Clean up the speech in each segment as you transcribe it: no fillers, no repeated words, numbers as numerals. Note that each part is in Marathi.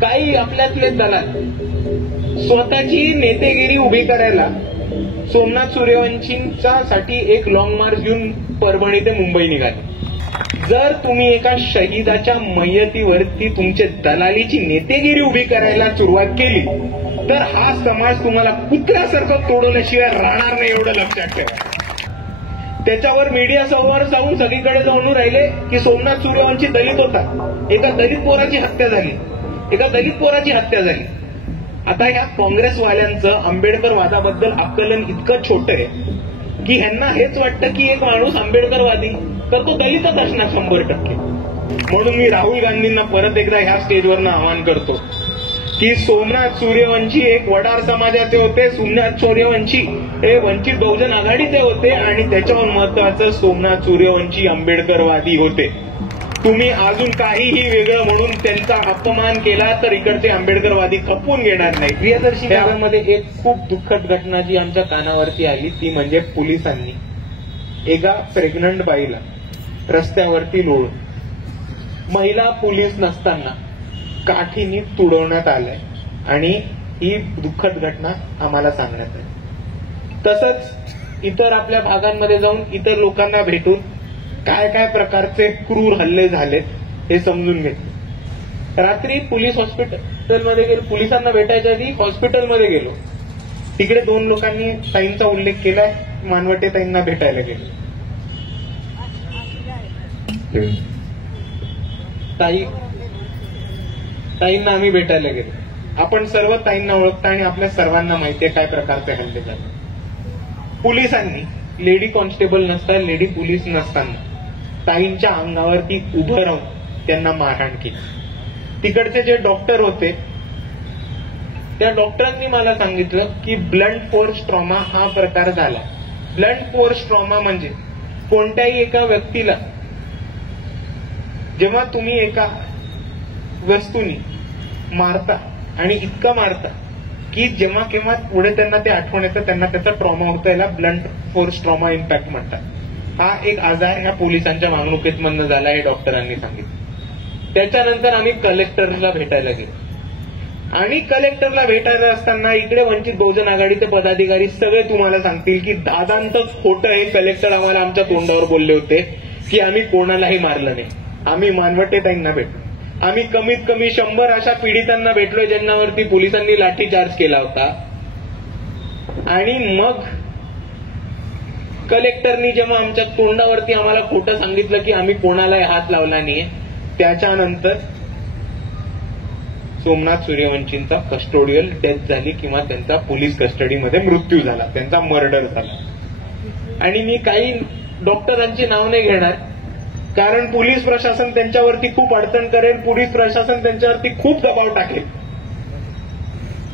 काही आपल्यातले दलाल स्वतःची नेतेगिरी उभी करायला सोमनाथ सूर्यवंशींच्या साठी एक लॉंग मार्च घेऊन परभणी ते मुंबई निघाले. जर तुम्ही एका शहीदाच्या मयतीवरती तुमच्या दलालीची नेतेगिरी उभी करायला सुरुवात केली तर हा समाज तुम्हाला कुत्र्यासारखं तोडवल्याशिवाय राहणार नाही, एवढं लक्षात ठेवा. त्याच्यावर मीडिया समोर जाऊन सगळीकडे जाऊन राहिले की सोमनाथ सूर्यवंशी दलित होता, एका दलित पोराची हत्या झाली. आता या काँग्रेसवाल्यांचं आंबेडकरवादाबद्दल आकलन इतकं छोटं आहे की ह्यांना हेच वाटतं की एक माणूस आंबेडकरवादी तर तो दलितच असणार 100%. म्हणून मी राहुल गांधींना परत एकदा ह्या स्टेजवरनं आवाहन करतो की सोमनाथ सूर्यवंशी एक वडार समाजाचे होते, सोमनाथ सूर्यवंशी हे वंचित बहुजन आघाडीचे होते आणि त्याच्यावर महत्वाचं सोमनाथ सूर्यवंशी आंबेडकरवादी होते. तुम्ही अजून काहीही वेगळं म्हणून त्यांचा अपमान केला तर इकडचे आंबेडकरवादी खपवून घेणार नाही. प्रियदर्शी भागामध्ये एक खूप दुःखद घटना जी आमच्या कानावरती आली ती म्हणजे पोलिसांनी एका प्रेग्नंट बाईला रस्त्यावरती लोळून महिला पोलीस नसताना काठीने तुडवण्यात आलंय आणि ही दुःखद घटना आम्हाला सांगण्यात आहे. तसंच इतर आपल्या भागांमध्ये जाऊन इतर लोकांना भेटून काय काय प्रकारचे क्रूर हल्ले झालेत हे समजून घेतले. रात्री पोलीस हॉस्पिटलमध्ये गेलो, पोलिसांना भेटायच्या आधी हॉस्पिटलमध्ये गेलो. तिकडे 2 लोकांनी ताईंचा उल्लेख केलाय, मानवटे ताईंना भेटायला गेलो. ताईंना आम्ही भेटायला गेलो. आपण सर्व ताईंना ओळखता आणि आपल्या सर्वांना माहितीये काय प्रकारचे हल्ले झाले. पोलिसांनी लेडी कॉन्स्टेबल नसताना, लेडी पोलीस नसताना ताईंच्या अंगावरती उभं राहून त्यांना मारहाण केली. तिकडचे जे डॉक्टर होते त्या डॉक्टरांनी मला सांगितलं की ब्लंट फोर्स ट्रॉमा हा प्रकार झाला. ब्लंट फोर्स ट्रॉमा म्हणजे कोणत्याही एका व्यक्तीला जेव्हा तुम्ही एका वस्तूनी मारता आणि इतकं मारता की जेव्हा केव्हा पुढे त्यांना ते आठवण येतं, त्यांना त्याचा ट्रॉमा होतो, याला ब्लंट फोर्स ट्रॉमा इम्पॅक्ट म्हणतात. हा एक आजार ह्या पोलिसांच्या वागणुकीत मधनं झाला हे डॉक्टरांनी सांगितलं. त्याच्यानंतर आम्ही कलेक्टरला भेटायला गेलो आणि कलेक्टरला भेटायला असताना इकडे वंचित बहुजन आघाडीचे पदाधिकारी सगळे तुम्हाला सांगतील की दादांतच खोटं हे कलेक्टर आम्हाला आमच्या तोंडावर बोलले होते की आम्ही कोणालाही मारलं नाही. आम्ही मानवटे ताईंना भेटलो, आम्ही कमीत कमी 100 अशा पीडितांना भेटलोय ज्यांच्यावरती पोलिसांनी लाठीचार्ज केला होता. आणि मग कलेक्टरनी जेव्हा आमच्या तोंडावरती आम्हाला खोटं सांगितलं की आम्ही कोणालाही हात लावला नाहीये, त्याच्यानंतर सोमनाथ सूर्यवंशींचा कस्टोडियल डेथ झाली किंवा त्यांचा पोलीस कस्टडीमध्ये मृत्यू झाला, त्यांचा मर्डर झाला. आणि मी काही डॉक्टरांची नाव नाही घेणार कारण पोलीस प्रशासन त्यांच्यावरती खूप अडचण करेल, पोलीस प्रशासन त्यांच्यावरती खूप दबाव टाकेल.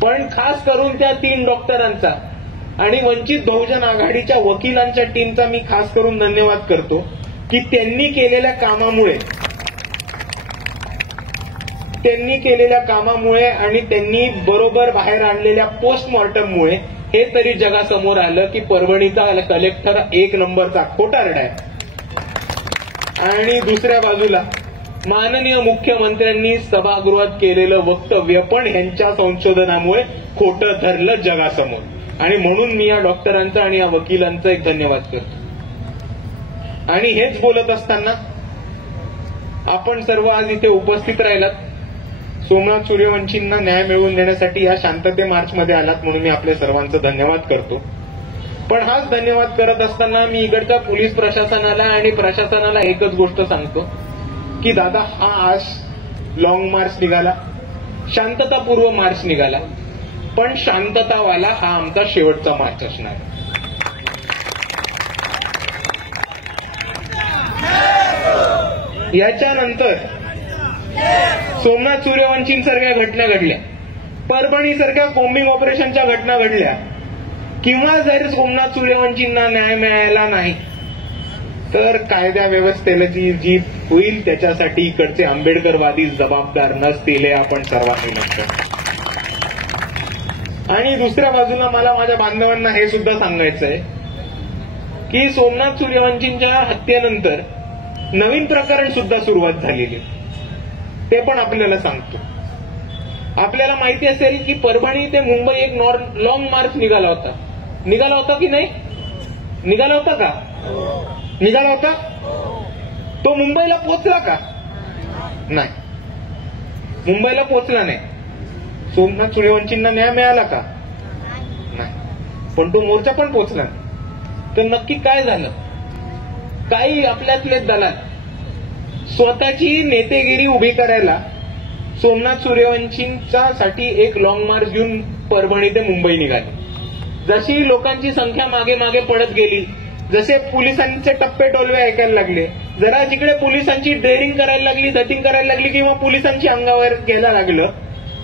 पण खास करून त्या 3 डॉक्टरांचा आणि वंचित बहुजन आघाडीच्या वकिलांच्या टीमचा मी खास करून धन्यवाद करतो की त्यांनी केलेल्या कामामुळे आणि त्यांनी बरोबर बाहेर आणलेल्या पोस्टमॉर्टममुळे हे तरी जगासमोर आलं की परभणीचा कलेक्टर 1 नंबरचा खोटारडा आहे. आणि दुसऱ्या बाजूला माननीय मुख्यमंत्र्यांनी सभागृहात केलेलं वक्तव्य पण यांच्या संशोधनामुळे खोटं ठरलं जगासमोर. आणि म्हणून मी या डॉक्टरांचा आणि या वकिलांचा एक धन्यवाद करतो. आणि हेच बोलत असताना आपण सर्व आज इथे उपस्थित राहिलात, सोमनाथ सूर्यवंशींना न्याय मिळवून देण्यासाठी या शांतते मार्चमध्ये आलात म्हणून मी आपल्या सर्वांचा धन्यवाद करतो. पण हाच धन्यवाद करत असताना मी इकडच्या पोलीस प्रशासनाला आणि प्रशासनाला एकच गोष्ट सांगतो की दादा हा आज लॉंग मार्च निघाला, शांततापूर्व मार्च निघाला, पण शांततावाला हा आमचा शेवटचा मार्च असणार. याच्यानंतर सोमनाथ सूर्यवंशींसारख्या घटना घडल्या, परभणीसारख्या कोम्बिंग ऑपरेशनच्या घटना घडल्या किंवा जर सोमनाथ सूर्यवंशींना न्याय मिळाला नाही तर कायदा व्यवस्थेला जी जीत होईल त्याच्यासाठी इकडचे आंबेडकरवादी जबाबदार नसतील हे आपण सर्वांनी लक्षात. आणि दुसऱ्या बाजूला मला माझ्या बांधवांना हे सुद्धा सांगायचं आहे की सोमनाथ सूर्यवंशींच्या हत्येनंतर नवीन प्रकरण सुद्धा सुरुवात झालेली, ते पण आपल्याला सांगतो. आपल्याला माहिती असेल की परभणी ते मुंबई एक लॉंग मार्च निघाला होता की नाही? निघाला होता का? निघाला होता. तो मुंबईला पोहोचला का? नाही, मुंबईला पोहोचला नाही. सोमनाथ सूर्यवंशींना न्याय मिळाला का? नाही. पण तो मोर्चा पण पोहोचला नाही. तर नक्की काय झालं? काही आपल्यातले दलाल स्वतःची नेतेगिरी उभी करायला सोमनाथ सूर्यवंशींसाठी एक लॉंग मार्च घेऊन परभणी ते मुंबई निघाले. जशी लोकांची संख्या मागे मागे पडत गेली, जसे पोलिसांचे टप्पे टोलवे ऐकायला लागले, जरा जिकडे पोलिसांची ड्रेरिंग करायला लागली, धटिंग करायला लागली किंवा पोलिसांची अंगावर घ्यायला लागलं,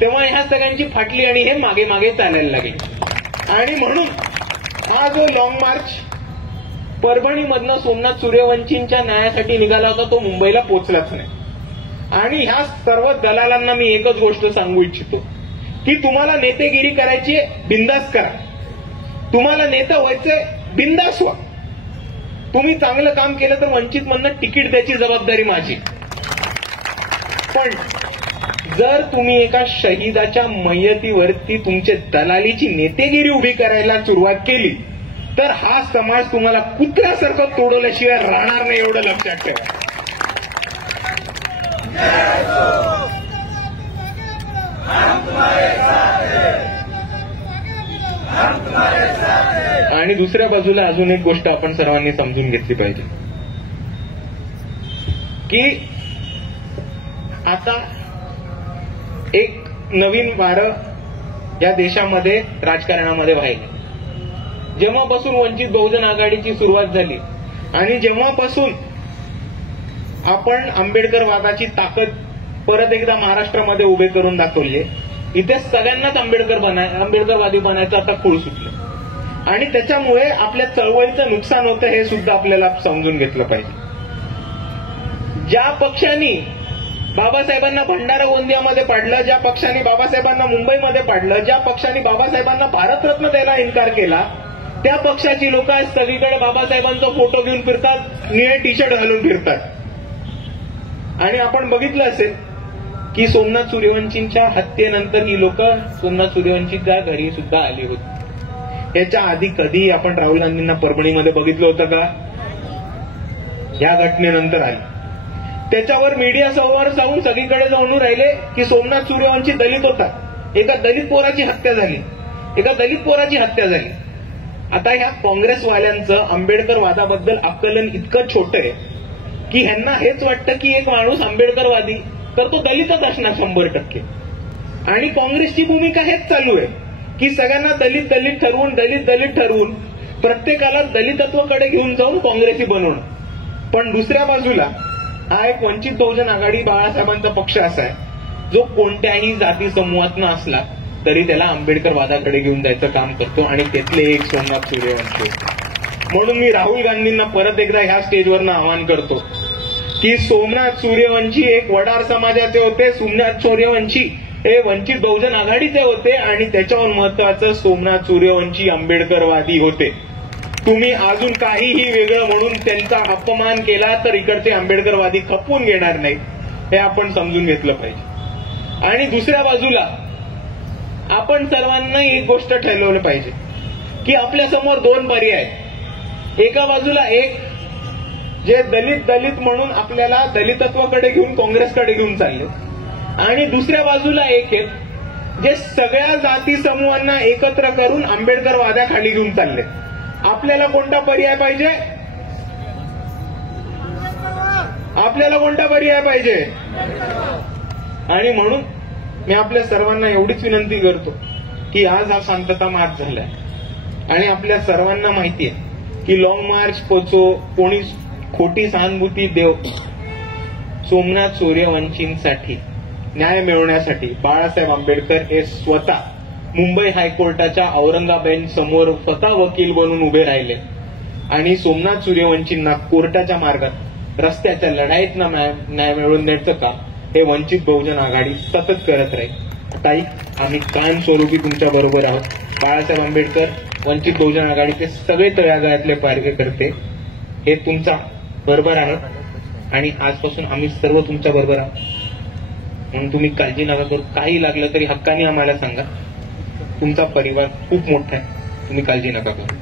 तेव्हा ह्या सगळ्यांची फाटली आणि हे मागे मागे चालायला लागले. आणि म्हणून हा जो लॉंग मार्च परभणीमधनं सोमनाथ सूर्यवंशींच्या न्यायासाठी निघाला होता तो मुंबईला पोहोचलाच नाही. आणि ह्या सर्व दलालांना मी एकच गोष्ट सांगू इच्छितो की तुम्हाला नेतेगिरी करायची, बिंदास करा. तुम्हाला नेता व्हायचंय, बिंदास व्हा. तुम्ही चांगलं काम केलं तर वंचितमधनं तिकीट द्यायची जबाबदारी माझी. पण जर तुम्ही एका शहीदाच्या मयतीवरती तुमचे दलालीची नेतेगिरी उभी करायला सुरुवात केली तर हा समाज तुम्हाला कुत्र्यासारखं तोडवल्याशिवाय राहणार नाही, एवढं लक्षात ठेवा. आणि दुसऱ्या बाजूला अजून एक गोष्ट आपण सर्वांनी समजून घेतली पाहिजे की आता एक नवीन वारं या देशामध्ये राजकारणामध्ये व्हायला. जेव्हापासून वंचित बहुजन आघाडीची सुरुवात झाली आणि जेव्हापासून आपण आंबेडकरवादाची ताकद परत एकदा महाराष्ट्रामध्ये उभे करून दाखवली, इथे सगळ्यांनाच आंबेडकरवादी बनायचं आता खूळ सुटलं. आणि त्याच्यामुळे आपल्या चळवळीचं नुकसान होतं हे सुद्धा आपल्याला समजून घेतलं पाहिजे. ज्या पक्षांनी बाबासाहेबांना भंडारा गोंदियामध्ये पाडलं, ज्या पक्षांनी बाबासाहेबांना मुंबईमध्ये पाडलं, ज्या पक्षांनी बाबासाहेबांना भारतरत्न द्यायला इन्कार केला, त्या पक्षाची लोक आज सगळीकडे बाबासाहेबांचा फोटो घेऊन फिरतात, निळे टी शर्ट घालून फिरतात. आणि आपण बघितलं असेल की सोमनाथ सूर्यवंशींच्या हत्येनंतर ही लोक सोमनाथ सूर्यवंशींच्या घरी सुद्धा आली होती. याच्या आधी कधी आपण राहुल गांधींना परभणीमध्ये बघितलं होतं का? या घटनेनंतर आली. त्याच्यावर मीडिया समोर जाऊन सगळीकडे जाऊन राहिले की सोमनाथ सूर्यवंशी दलित होता, एका दलित पोराची हत्या झाली. आता ह्या काँग्रेसवाल्यांचं आंबेडकरवादाबद्दल आकलन इतकं छोटं आहे की ह्यांना हेच वाटतं की एक माणूस आंबेडकरवादी तर तो दलितच असणार 100%. आणि काँग्रेसची भूमिका हेच चालू आहे की सगळ्यांना दलित ठरवून प्रत्येकाला दलितत्वाकडे घेऊन जाऊन काँग्रेसी बनवणं. पण दुसऱ्या बाजूला हा एक वंचित बहुजन आघाडी बाळासाहेबांचा पक्ष असा आहे जो कोणत्याही जाती समूहातनं असला तरी त्याला आंबेडकरवादाकडे घेऊन जायचं काम करतो आणि त्यातले एक सोमनाथ सूर्यवंशी. म्हणून मी राहुल गांधींना परत एकदा ह्या स्टेजवरनं आवाहन करतो की सोमनाथ सूर्यवंशी एक वडार समाजाचे होते, सोमनाथ सूर्यवंशी हे वंचित बहुजन आघाडीचे होते आणि त्याच्यावर महत्वाचं सोमनाथ सूर्यवंशी आंबेडकरवादी होते. तुम्ही अजून काहीही वेगळं म्हणून त्यांचा अपमान केला तर इकडचे आंबेडकरवादी खपवून घेणार नाही, हे आपण समजून घेतलं पाहिजे. आणि दुसऱ्या बाजूला आपण सर्वांना एक गोष्ट ठरवलं पाहिजे की आपल्या समोर दोन पर्याय आहेत. एका बाजूला एक जे दलित म्हणून आपल्याला दलितत्वाकडे घेऊन काँग्रेसकडे घेऊन चालले आणि दुसऱ्या बाजूला एक आहेत जे सगळ्या जाती समूहांना एकत्र करून आंबेडकरवादाखाली घेऊन चालले. आपल्याला कोणता पर्याय पाहिजे? आणि म्हणून मी आपल्या सर्वांना एवढीच विनंती करतो की आज हा शांतता मार्च झालाय आणि आपल्या सर्वांना माहिती आहे की लॉंग मार्च पोचो कोणी खोटी सहानुभूती देव सोमनाथ सूर्यवंशींसाठी न्याय मिळवण्यासाठी बाळासाहेब आंबेडकर हे स्वतः मुंबई हायकोर्टाच्या औरंगाबाद समोर स्वतः वकील बनून उभे राहिले आणि सोमनाथ सूर्यवंशींना कोर्टाच्या मार्गात रस्त्याच्या लढाईत न्याय मिळवून देण्याचं काम हे वंचित बहुजन आघाडी सतत करत राहील. ताई, आम्ही कायमस्वरूपी तुमच्या बरोबर आहोत. बाळासाहेब आंबेडकर वंचित बहुजन आघाडीचे सगळे तळागाळातले कार्यकर्ते हे तुमच्या बरोबर आहोत आणि आजपासून आम्ही सर्व तुमच्या बरोबर आहोत. म्हणून तुम्ही काळजी नका करू. काही लागलं तरी हक्काने आम्हाला सांगा. तुमचा परिवार खूप मोठा आहे, तुम्ही काळजी नका करू.